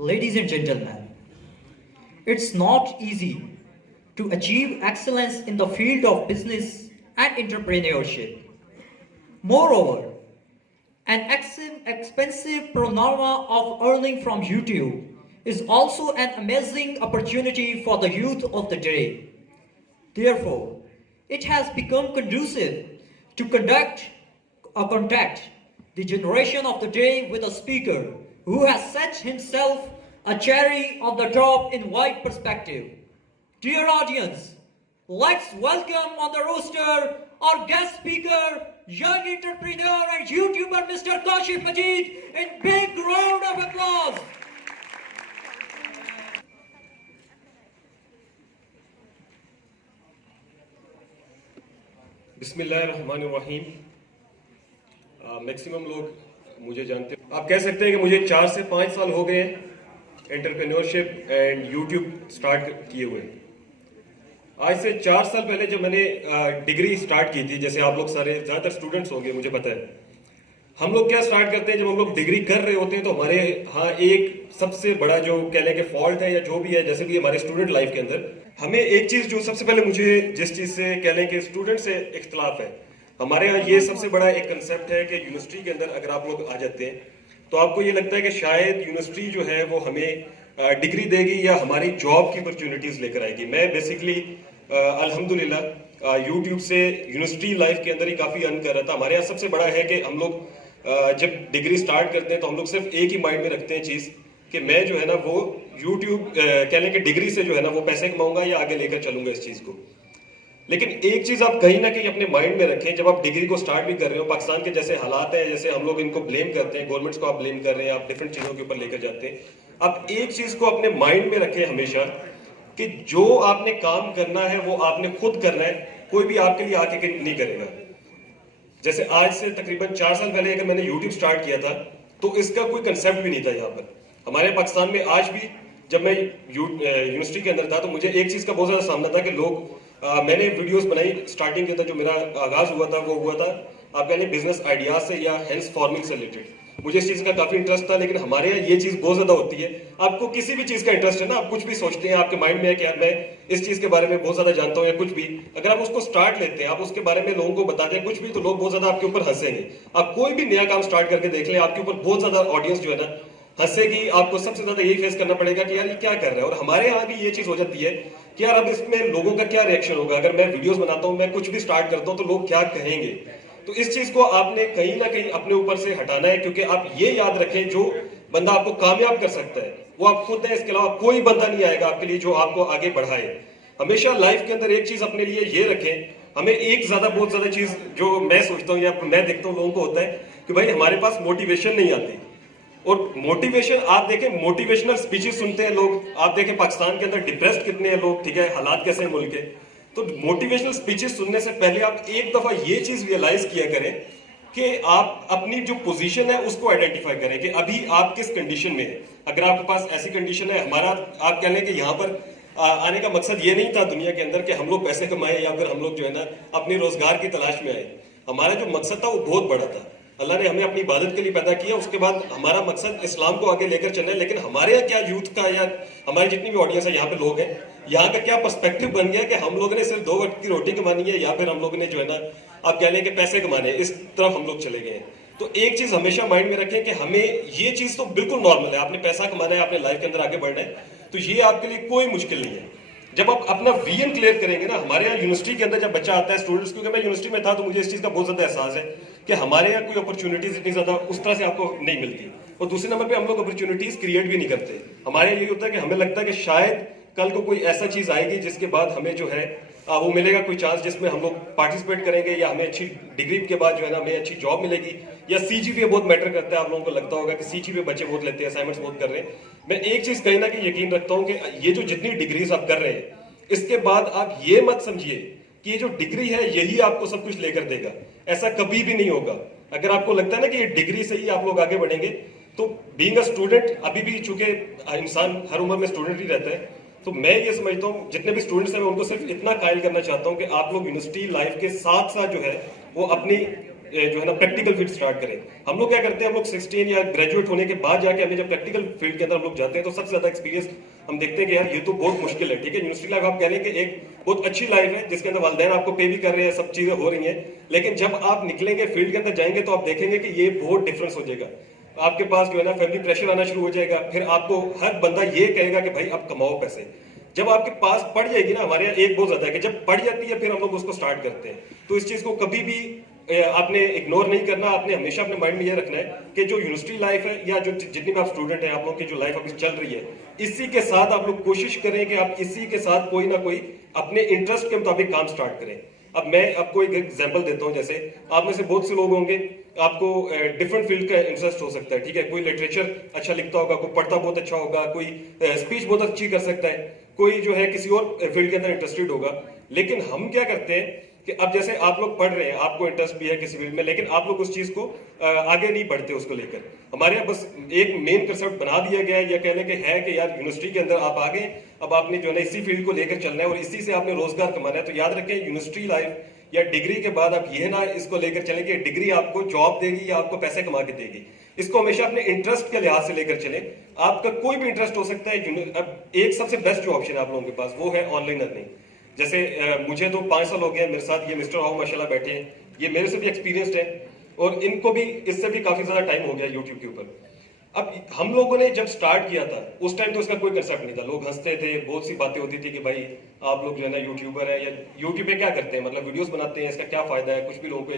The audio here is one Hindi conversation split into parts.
Ladies and gentlemen, it's not easy to achieve excellence in the field of business and entrepreneurship. Moreover, an expensive panorama of earning from YouTube is also an amazing opportunity for the youth of the day. Therefore, it has become conducive to contact the generation of the day with a speaker who has set himself a cherry on the top in wide perspective. Dear audience, let's welcome on the roster our guest speaker, young entrepreneur and YouTuber Mr. Kashif Majid in big round of applause. बिस्मिल्लाहिर्रहमानिर्रहीम। मैक्सिमम लोग मुझे जानते हैं। आप कह सकते हैं कि मुझे 4 से 5 साल हो गए एंटरप्रेन्योरशिप एंड यूट्यूब स्टार्ट किए हुए। आज से 4 साल पहले जब मैंने डिग्री स्टार्ट की थी, जैसे आप लोग सारे ज़्यादातर स्टूडेंट्स होंगे, मुझे पता है, हम लोग क्या स्टार्ट करते हैं जब हम लोग डिग्री कर रहे होते हैं तो हमारे हाँ एक सबसे बड़ा जो कह लें कि फॉल्ट है या जो भी है, जैसे कि हमारे स्टूडेंट लाइफ के अंदर हमें एक चीज जो सबसे पहले मुझे जिस चीज से कह लें कि स्टूडेंट से इख्तलाफ है, हमारे यहाँ ये सबसे बड़ा एक कंसेप्ट है कि यूनिवर्सिटी के अंदर अगर आप लोग आ जाते हैं तो आपको ये लगता है कि शायद यूनिवर्सिटी जो है वो हमें डिग्री देगी या हमारी जॉब की अपॉर्चुनिटीज लेकर आएगी। मैं बेसिकली अल्हम्दुलिल्लाह यूट्यूब से यूनिवर्सिटी लाइफ के अंदर ही काफी अर्न कर रहा था। हमारे यहाँ सबसे बड़ा है कि हम लोग जब डिग्री स्टार्ट करते हैं तो हम लोग सिर्फ एक ही माइंड में रखते हैं चीज कि मैं जो है ना वो यूट्यूब कह लें कि डिग्री से जो है ना वो पैसे कमाऊंगा या आगे लेकर चलूंगा इस चीज को। लेकिन एक चीज आप कहीं ना कहीं अपने माइंड में रखें, जब आप डिग्री को स्टार्ट भी कर रहे हो, पाकिस्तान के जैसे हालात है, जैसे हम लोग इनको ब्लेम करते हैं, गवर्नमेंट्स को आप ब्लेम कर रहे हैं, आप डिफरेंट चीजों के ऊपर लेकर जाते हैं, आप एक चीज को अपने माइंड में रखें हमेशा कि जो आपने काम करना है वो आपने खुद करना है, कोई भी आपके लिए आके नहीं करेगा। जैसे आज से तकरीबन 4 साल पहले अगर मैंने यूट्यूब स्टार्ट किया था तो इसका कोई कंसेप्ट भी नहीं था। यहाँ पर हमारे पाकिस्तान में आज भी जब मैं यूनिवर्सिटी के अंदर था तो मुझे एक चीज का बहुत ज्यादा सामना था कि लोग मैंने वीडियोस बनाई स्टार्टिंग के अंदर, जो मेरा आगाज हुआ था वो हुआ था आप कह लें बिजनेस आइडियाज से या हेल्थ फार्मिंग से रिलेटेड। मुझे इस चीज का काफी इंटरेस्ट था, लेकिन हमारे यहाँ ये चीज बहुत ज्यादा होती है, आपको किसी भी चीज का इंटरेस्ट है ना, आप कुछ भी सोचते हैं, आपके माइंड में है कि यार मैं इस चीज के बारे में बहुत ज्यादा जानता हूँ या कुछ भी, अगर आप उसको स्टार्ट लेते हैं, आप उसके बारे में लोगों को बताते हैं कुछ भी, तो लोग बहुत ज्यादा आपके ऊपर हंसेंगे। आप कोई भी नया काम स्टार्ट करके देख लें, आपके ऊपर बहुत ज्यादा ऑडियंस जो है ना हंसेगी। आपको सबसे ज्यादा यही फेस करना पड़ेगा कि यार ये क्या कर रहा है। और हमारे यहाँ भी ये चीज हो जाती है कि यार अब इसमें लोगों का क्या रिएक्शन होगा, अगर मैं वीडियोस बनाता हूँ, मैं कुछ भी स्टार्ट करता हूँ तो लोग क्या कहेंगे। तो इस चीज को आपने कहीं ना कहीं अपने ऊपर से हटाना है, क्योंकि आप ये याद रखें जो बंदा आपको कामयाब कर सकता है वो आप खुद हैं, इसके अलावा कोई बंदा नहीं आएगा आपके लिए जो आपको आगे बढ़ाए। हमेशा लाइफ के अंदर एक चीज अपने लिए ये रखें, हमें एक बहुत ज्यादा चीज जो मैं सोचता हूँ या मैं देखता हूँ लोगों को होता है कि भाई हमारे पास मोटिवेशन नहीं आती। और मोटिवेशन आप देखें, मोटिवेशनल स्पीचेस सुनते हैं लोग, आप देखें पाकिस्तान के अंदर डिप्रेस्ड कितने हैं लोग, ठीक है, हालात कैसे हैं मुल्क के। तो मोटिवेशनल स्पीचेस सुनने से पहले आप एक दफा ये चीज रियलाइज किया करें कि आप अपनी जो पोजीशन है उसको आइडेंटिफाई करें कि अभी आप किस कंडीशन में है। अगर आपके पास ऐसी कंडीशन है, हमारा आप कह लें कि यहाँ पर आने का मकसद ये नहीं था दुनिया के अंदर कि हम लोग पैसे कमाए या फिर हम लोग जो है ना अपने रोजगार की तलाश में आए। हमारा जो मकसद था वो बहुत बड़ा था। अल्लाह ने हमें अपनी इबादत के लिए पैदा किया, उसके बाद हमारा मकसद इस्लाम को आगे लेकर चलना है। लेकिन हमारे यहाँ क्या यूथ का या हमारी जितनी भी ऑडियंस है, यहाँ पे लोग हैं, यहाँ का क्या पर्सपेक्टिव बन गया कि हम लोगों ने सिर्फ 2 वक्त की रोटी कमानी है या फिर हम लोगों ने जो है ना आप कह लें कि पैसे कमाने, इस तरफ हम लोग चले गए हैं। तो एक चीज हमेशा माइंड में रखें कि हमें ये चीज तो बिल्कुल नॉर्मल है, आपने पैसा कमाना है, आपने लाइफ के अंदर आगे बढ़ना है, तो ये आपके लिए कोई मुश्किल नहीं है। जब आप अपना विजन क्लियर करेंगे ना, हमारे यहाँ यूनिवर्सिटी के अंदर जब बच्चा आता है, स्टूडेंट्स, क्योंकि मैं यूनिवर्सिटी में था तो मुझे इस चीज का बहुत ज्यादा एहसास है कि हमारे यहाँ कोई अपॉर्चुनिटीज इतनी ज्यादा उस तरह से आपको नहीं मिलती। और दूसरे नंबर पे हम लोग अपॉर्चुनिटीज क्रिएट भी नहीं करते। हमारे यहाँ ये होता है कि हमें लगता है कि शायद कल को कोई ऐसा चीज आएगी जिसके बाद हमें जो है वो मिलेगा कोई चांस जिसमें हम लोग पार्टिसिपेट करेंगे, या हमें अच्छी डिग्री के बाद जो है ना हमें अच्छी जॉब मिलेगी, या सीजीपीए बहुत मैटर करता है। आप लोगों को लगता होगा कि सीजीपीए बच्चे बहुत लेते हैं, असाइनमेंट्स बहुत कर रहे हैं। मैं एक चीज कहीं ना कहीं यकीन रखता हूँ कि ये जो जितनी डिग्रीज आप कर रहे हैं, इसके बाद आप ये मत समझिए कि ये जो डिग्री है यही आपको सब कुछ लेकर देगा। ऐसा कभी भी नहीं होगा। अगर आपको लगता है ना कि ये डिग्री से ही आप लोग आगे बढ़ेंगे, तो बीइंग अ स्टूडेंट, अभी भी चूंकि इंसान हर उम्र में स्टूडेंट ही रहता है, तो मैं ये समझता हूँ जितने भी स्टूडेंट्स हैं मैं उनको सिर्फ इतना कायल करना चाहता हूँ कि आप लोग यूनिवर्सिटी लाइफ के साथ साथ जो है वो अपनी जो है ना प्रैक्टिकल फील्ड स्टार्ट करें। हम लोग क्या करते हैं, हम लोग 16 या ग्रेजुएट होने के बाद जाके हमें जब प्रैक्टिकल फील्ड के अंदर हम लोग जाते हैं तो सबसे ज्यादा एक्सपीरियंस हम देखते हैं कि यार ये तो बहुत मुश्किल है। ठीक है, यूनिवर्सिटी लाइफ आप कह रहे हैं कि एक बहुत अच्छी लाइफ है जिसके अंदर वालिदैन आपको पे भी कर रहे हैं, सब चीजें हो रही हैं, लेकिन जब आप निकलेंगे फील्ड के अंदर जाएंगे तो आप देखेंगे कि ये बहुत डिफरेंस हो जाएगा। आपके पास जो है ना फैमिली प्रेशर आना शुरू हो जाएगा, फिर आपको हर बंदा ये कहेगा कि भाई अब कमाओ पैसे। जब आपके पास पड़ जाएगी ना, हमारे यहाँ एक बहुत ज्यादा है कि जब पड़ जाती है फिर हम लोग उसको स्टार्ट करते हैं। तो इस चीज को कभी भी आपने इग्नोर नहीं करना, आपने हमेशा अपने माइंड में ये रखना है कि जो यूनिवर्सिटी लाइफ है या जो जितनी भी आप स्टूडेंट हैं, आप लोगों की जो लाइफ अभी चल रही है, इसी के साथ आप लोग कोशिश करें कि आप इसी के साथ कोई ना कोई अपने इंटरेस्ट के मुताबिक काम स्टार्ट करें। अब मैं आपको एक एग्जांपल देता हूं, जैसे आप में से बहुत से लोग होंगे आपको डिफरेंट फील्ड का इंटरेस्ट हो सकता है। ठीक है, कोई लिटरेचर अच्छा लिखता होगा, कोई पढ़ता बहुत अच्छा होगा, कोई स्पीच बहुत अच्छी कर सकता है, कोई जो है किसी और फील्ड के अंदर इंटरेस्टेड होगा। लेकिन हम क्या करते हैं कि अब जैसे आप लोग पढ़ रहे हैं, आपको इंटरेस्ट भी है किसी फील्ड में, लेकिन आप लोग उस चीज को आगे नहीं बढ़ते उसको लेकर। हमारे यहाँ बस एक मेन कंसेप्ट बना दिया गया है, या कहने के है कि यार यूनिवर्सिटी के अंदर आप आ गए, अब आपने जो है ना इसी फील्ड को लेकर चलना है और इसी से आपने रोजगार कमाना है। तो याद रखें, यूनिवर्सिटी लाइफ या डिग्री के बाद आप ये ना इसको लेकर चलें कि डिग्री आपको जॉब देगी या आपको पैसे कमा के देगी। इसको हमेशा अपने इंटरेस्ट के लिहाज से लेकर चलें। आपका कोई भी इंटरेस्ट हो सकता है। अब एक सबसे बेस्ट जो ऑप्शन है आप लोगों के पास वो है ऑनलाइन अर्निंग। जैसे मुझे तो 5 साल हो गए मेरे साथ ये मिस्टर हाउ माशाल्लाह बैठे हैं, ये मेरे से भी एक्सपीरियंस्ड है और इनको भी इससे भी काफी ज्यादा टाइम हो गया यूट्यूब के ऊपर। अब हम लोगों ने जब स्टार्ट किया था उस टाइम तो इसका कोई कंसेप्ट नहीं था, लोग हंसते थे, बहुत सी बातें होती थी कि भाई आप लोग जो है ना यूट्यूबर है या यूट्यूब पे क्या करते हैं, मतलब वीडियोस बनाते हैं, इसका क्या फायदा है, कुछ भी लोगों को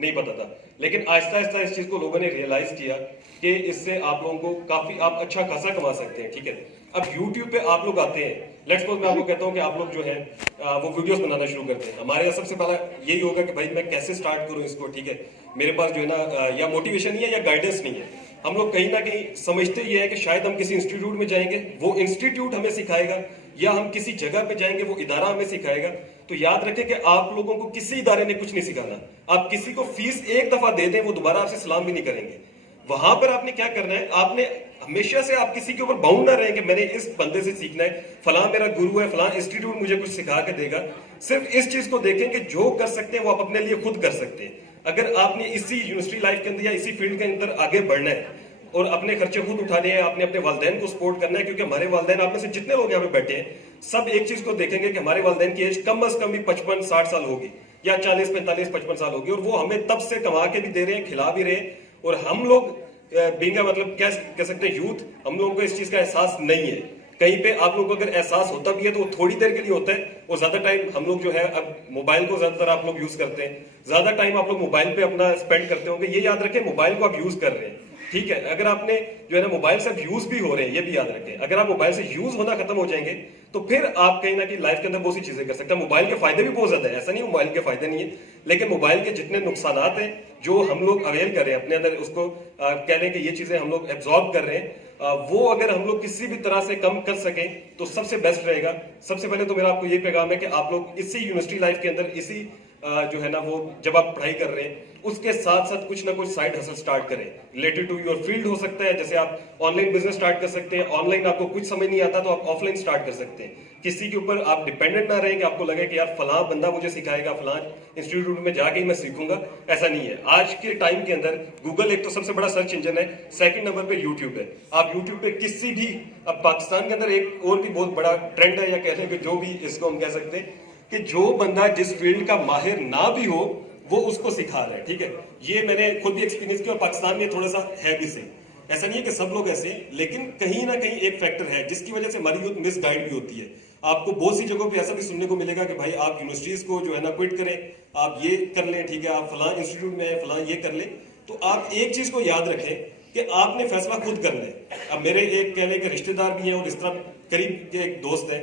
नहीं पता था। लेकिन आहिस्ता आहिस्ता इस चीज को लोगों ने रियलाइज किया कि इससे आप लोगों को काफी आप अच्छा खासा कमा सकते हैं। ठीक है, अब यूट्यूब पे आप लोग आते हैं, लेट्स सपोज मैं आपको कहता हूं कि आप लोग जो है वो वीडियोस बनाना शुरू करते हैं। हमारे यहाँ सबसे पहला यही होगा कि भाई मैं कैसे स्टार्ट करूं इसको। ठीक है, मेरे पास जो है ना या मोटिवेशन नहीं है या गाइडेंस नहीं है। हम लोग कहीं ना कहीं समझते ये है कि शायद हम किसी इंस्टीट्यूट में जाएंगे, वो इंस्टीट्यूट हमें सिखाएगा, या हम किसी जगह पे जाएंगे, वो इदारा हमें सिखाएगा। तो याद रखें कि आप लोगों को किसी इदारे ने कुछ नहीं सिखाना। आप किसी को फीस एक दफा दे दें, वो दोबारा आपसे सलाम भी नहीं करेंगे। वहां पर आपने क्या करना है, आपने हमेशा से आप किसी के ऊपर बाउंड ना रहेंगे, मैंने इस बंदे से सीखना है, फलां मेरा गुरु है, फलां इंस्टीट्यूट मुझे कुछ सिखा के देगा। सिर्फ इस चीज को देखें कि जो कर सकते हैं वो आप अपने लिए खुद कर सकते हैं। अगर आपने इसी यूनिवर्सिटी लाइफ के अंदर या इसी फील्ड के अंदर आगे बढ़ना है और अपने खर्चे खुद उठाने हैं, आपने अपने वालिदैन को सपोर्ट करना है, क्योंकि हमारे वालिदैन आप में से जितने लोग यहाँ पे बैठे हैं सब एक चीज को देखेंगे कि हमारे वालिदैन की एज कम से कम भी 55-60 साल होगी, या 40-45-55 साल होगी, और वो हमें तब से कमा के भी दे रहे हैं, खिला भी रहे हैं। और हम लोग बीइंग मतलब क्या कह सकते हैं यूथ, हम लोगों को इस चीज का एहसास नहीं है। कहीं पे आप लोगों को अगर एहसास होता भी है तो वो थोड़ी देर के लिए होता है, और ज्यादा टाइम हम लोग जो है अब मोबाइल को ज्यादातर आप लोग यूज करते हैं, ज्यादा टाइम आप लोग मोबाइल पे अपना स्पेंड करते होंगे। ये याद रखें, मोबाइल को आप यूज कर रहे हैं। ठीक है, अगर आपने जो है ना मोबाइल से यूज भी हो रहे हैं, ये भी याद रखें। अगर आप मोबाइल से यूज होना खत्म हो जाएंगे तो फिर आप कहीं ना कहीं लाइफ के अंदर बहुत सी चीजें कर सकते हैं। मोबाइल के फायदे भी बहुत ज्यादा है, ऐसा नहीं मोबाइल के फायदे नहीं है, लेकिन मोबाइल के जितने नुकसान हैं जो हम लोग अवेयर कर रहे हैं अपने अंदर, उसको कह रहे हैं कि ये चीजें हम लोग एब्जॉर्ब कर रहे हैं, वो अगर हम लोग किसी भी तरह से कम कर सकें तो सबसे बेस्ट रहेगा। सबसे पहले तो मेरा आपको ये पैगाम है कि आप लोग इसी यूनिवर्सिटी लाइफ के अंदर इसी जो है ना वो जब आप पढ़ाई कर रहे हैं उसके साथ साथ कुछ ना कुछ साइड हसल स्टार्ट करें रिलेटेड टू योर फील्ड। हो सकता है जैसे आप ऑनलाइन बिजनेस स्टार्ट कर सकते हैं, ऑनलाइन आपको कुछ समझ नहीं आता तो आप ऑफलाइन स्टार्ट कर सकते हैं। किसी के ऊपर आप डिपेंडेंट ना रहें कि आपको लगे कि यार फलां बंदा मुझे सिखाएगा, फलां इंस्टीट्यूट में जाके ही मैं सीखूंगा, ऐसा नहीं है। आज के टाइम के अंदर गूगल एक तो सबसे बड़ा सर्च इंजन है, सेकंड नंबर पे यूट्यूब है। आप यूट्यूब पे किसी भी, अब पाकिस्तान के अंदर एक और भी बहुत बड़ा ट्रेंड है, या कह लें कि जो भी इसको हम कह सकते हैं कि जो बंदा जिस फील्ड का माहिर ना भी हो वो उसको सिखा रहा है। ठीक है, ये मैंने खुद भी एक्सपीरियंस किया और पाकिस्तान में थोड़ा सा है भी सही, ऐसा नहीं है कि सब लोग ऐसे, लेकिन कहीं ना कहीं एक फैक्टर है जिसकी वजह से हमारी यूथ मिसगाइड भी होती है। आपको बहुत सी जगहों पे ऐसा भी सुनने को मिलेगा कि भाई आप यूनिवर्सिटीज को जो है ना क्विट करें, आप ये कर लें, ठीक है, आप फलां इंस्टीट्यूट में फलां ये कर लें। तो आप एक चीज को याद रखें कि आपने फैसला खुद करना है। अब मेरे एक कह लें कि रिश्तेदार भी हैं और इस तरह करीब के एक दोस्त है,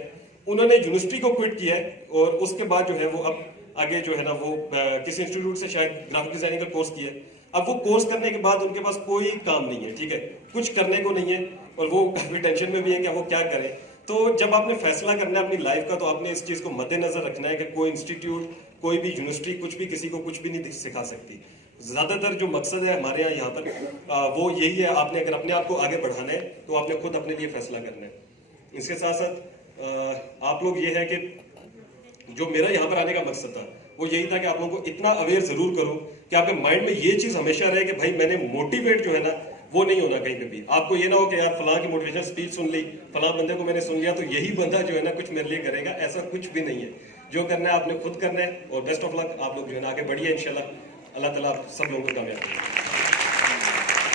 उन्होंने यूनिवर्सिटी को क्विट किया है और उसके बाद जो है वो अब आगे जो है ना वो किसी इंस्टीट्यूट से शायद ग्राफिक डिजाइनिंग का कोर्स किया है। अब वो कोर्स करने के बाद उनके पास कोई काम नहीं है, ठीक है, कुछ करने को नहीं है और वो काफी टेंशन में भी है कि वो क्या करें। तो जब आपने फैसला करना है अपनी लाइफ का तो आपने इस चीज को मद्देनजर रखना है कि कोई इंस्टीट्यूट, कोई भी यूनिवर्सिटी कुछ भी किसी को कुछ भी नहीं सिखा सकती। ज्यादातर जो मकसद है हमारे यहाँ पर वो यही है, आपने अगर अपने आप को आगे बढ़ाना है तो आपने खुद अपने लिए फैसला करना है। इसके साथ साथ आप लोग ये है कि जो मेरा यहाँ पर आने का मकसद था वो यही था कि आप लोगों को इतना अवेयर जरूर करो कि आपके माइंड में ये चीज हमेशा रहे कि भाई मैंने मोटिवेट जो है ना वो नहीं होना कहीं पे भी। आपको ये ना हो कि यार फलां की मोटिवेशन स्पीच सुन ली, फलां बंदे को मैंने सुन लिया तो यही बंदा जो है ना कुछ मेरे लिए करेगा, ऐसा कुछ भी नहीं है। जो करना है आपने खुद करना है। और बेस्ट ऑफ लक, आप लोग जो है ना आगे बढ़िए इंशाल्लाह। अल्लाह ताला आप सब लोगों को कामयाब करे।